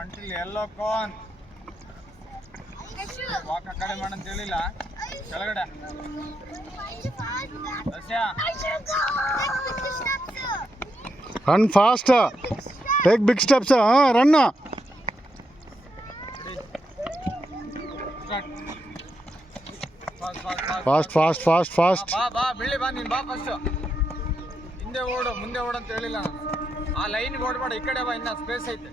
until yellow cone. Walk a kade madan ಹೇಳಿಲ್ಲ ಕೆಳಗಡೆ ರಶ್ಯಾ Run fast. Take big steps. Run. Fast. ಬಾ ಬಿಳಿ ಬಾ ನೀನು ಬಾ ಫಸ್ಟ್ ಹಿಂದೆ ಓಡು ಮುಂದೆ ಓಡು ಅಂತ ಹೇಳಿಲ್ಲ ನಾನು ಆ ಲೈನ್ಗೆ ಓಡಬೇಡ ಈ ಕಡೆ ಬಾ ಇನ್ನ ಸ್ಪೇಸ್ ಐತೆ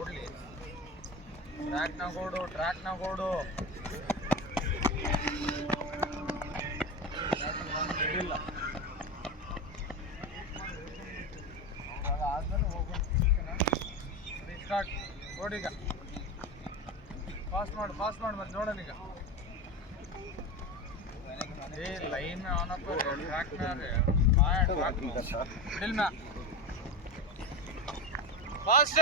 ಓಡ್ಲಿ ಟ್ರ್ಯಾಕ್ನಾಗ ಓಡು ಇಲ್ಲ ಆದ್ಮೇಲೆ ಹೋಗೋಣ ಸ್ಟಾರ್ಟ್ ಓಡೀಗ ಫಾಸ್ಟ್ ಮಾಡು ಮತ್ತೆ ನೋಡೋಣ ಈಗ ए लाइन में आना पर ट्रैक में आ रहे मिडिल में fast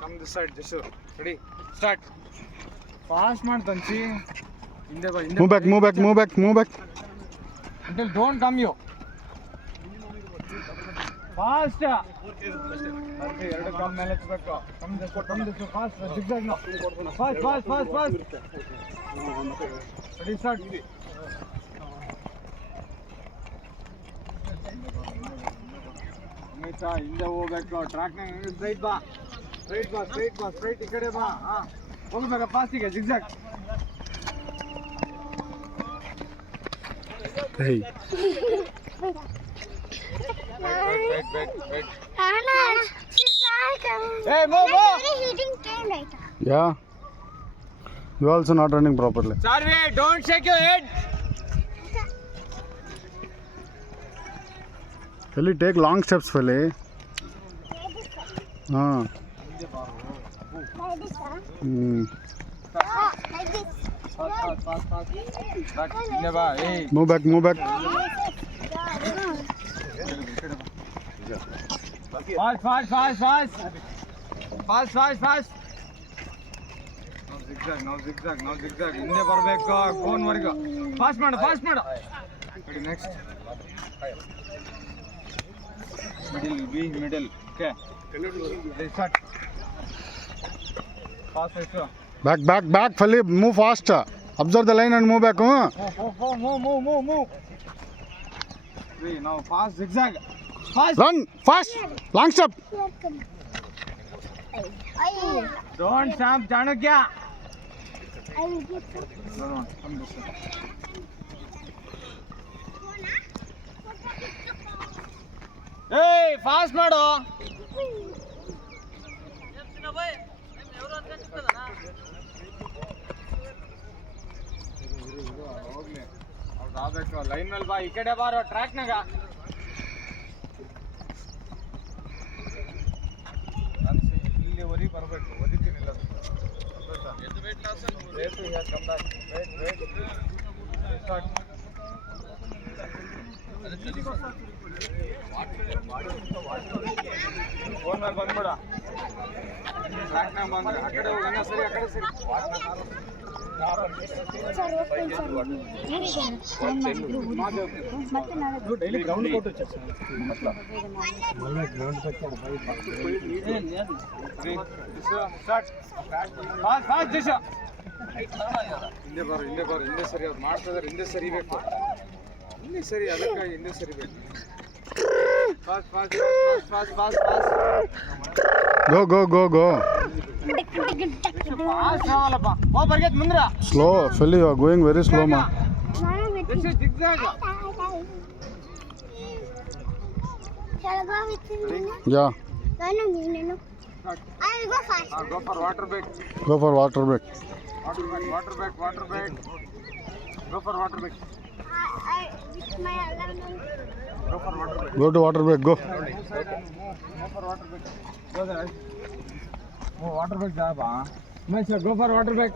come this side just ready start fast मार तंची ಹಿಂದೆ ಬಾ Move back. until don't come you fast ಅರ್ಧಿ ಎರಡು ಕಮ್ ಮೇಲೆ ಎತ್ತಬೇಕು come this fast zigzag now fast ready start ಹಮೇಶಾ ಹಿಂದೆ ಹೋಗ್ಬೇಕು ಟ್ರ್ಯಾಕ್ ನಾಗ ಸ್ಟ್ರೈಟ್ ಬಾ ಸ್ಟ್ರೈಟ್ ಈ ಕಡೆ ಬಾ ಹೋಗ್ಬೇಕು ಫಾಸ್ಟ್ ಈಗ zigzag Hey. Wait. Anna, she's like Hey, move. hitting train right now. Yeah. You also not running properly. Sarvi, don't shake your head. Feli, take long steps, Feli. Like this, huh? Like this. Fast. Back. Hinde hey. Move back. Fast. Now zigzag. ಹಿಂದೆ ಬರಬೇಕು cone ವರೆಗೂ fast ಮಾಡು ready next middle okay start fast ಆಯ್ತು Back, Feli. Move fast. Observe the line and move back. Move. Hey, now fast zigzag. Fast. Run fast. Long step. Don't stop, Chanukya. I will get some. Come this way. Hey, fast ಮಾಡು. ಹೋಗ್ಲಿ ಅವ್ರು ಆಗ್ಬೇಕು line ಮೇಲೆ ಬಾ ಈ ಕಡೆ ಬಾರೋ ಟ್ರ್ಯಾಕ್ನಾಗ ಇಲ್ಲಿವರೆಗೆ ಬರಬೇಕು ಒದಿತೀನಿಲ್ಲ ಫೋನ್ ಮೇಲೆ ಬಂದ್ಬಿಡ ಟ್ರ್ಯಾಕ್ನಾಗ ಬಂದ್ರೆ ಆ ಕಡೆ ಹೋಗಿ ಸರಿ ಡೈಲಿ ಗ್ರೌಂಡ್ ಕೊಟ್ಟು ಹಿಂದೆ ಸರಿ ಅವ್ರು ಮಾಡ್ತಿದಾರೆ ಹಿಂದೆ ಸರಿಬೇಕು ಹಿಂದೆ ಸರಿ ಅದಕ್ಕೆ ಹಿಂದೆ ಸರಿಬೇಕು ಫಾಸ್ಟ್ Go. ಫಾಸ್ಟ್ ಆಗಲ್ಲಪ್ಪ ಬರ್ಗೇತ್ ಮುಂದ್ರ Slow. Feli, you are going very slow, ma. zigzag Shall I go with you? Yeah. No. I will go fast. go for water break Go for water break. go for water break With my alarm. go for water break Go to water break. Go. go for water break go there water break जा बा मैं go for water break